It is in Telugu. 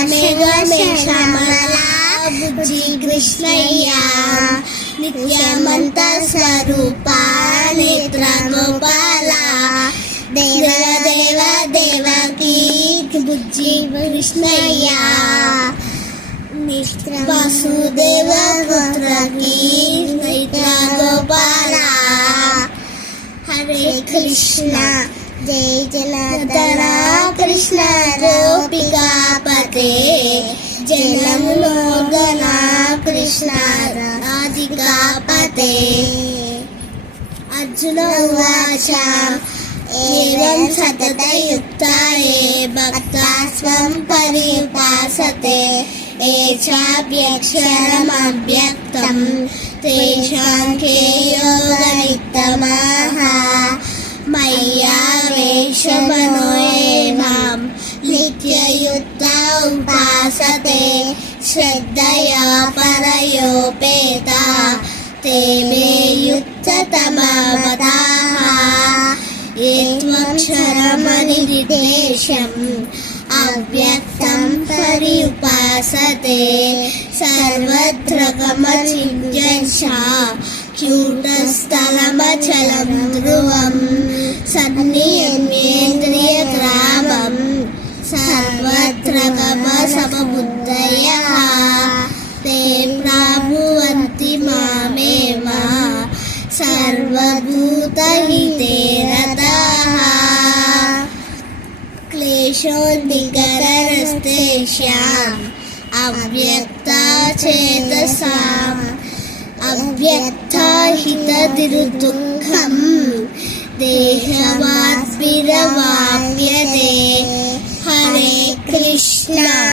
శ్యామలా బుజ్జి కృష్ణయ్య నిత్యమంత స్వరూప నేత్ర గోపాల దేవ దేవ దేవకి బుజ్జి కృష్ణయ్య వాసుదేవ పుత్రకి నేత్ర గోపాల హరే కృష్ణ జై జనార్దన కృష్ణ గోపికాపతే జనములోగన కృష్ణ రాధికాపతే అర్జున ఉవాచ ఏవం సతతయుక్తాయే భక్తా స్వం పరిపాసతే ఏ చాప్యక్షరమవ్యక్తం తేషాం కే యోగయుక్తమాః మయ్యావేశమనో ఏ మాం నిత్యయుక్తా ఉపాసతే శ్రద్ధయా పరయోపేతా ते मे युक्ततमा मताः ये त्वक्षरमनिर्देशम् अव्यक्तं पर्युपासते सर्वत्र गमचिन्त्यञ्च क्यूटस्थलमचलं ध्रुवं सन्नियम्येन्द्रियग्रामं सर्वत्र गमसमबुद्धयः ते प्राभुवन्ति मामेव सर्वभूतहिते रताः क्लेशोऽधिकतरस्तेषाम् अव्यक्ताचेतसाम् अव्यक्ताहिततिरुदुःखम् देहवाद्भिरवाप्यते हरे कृष्ण।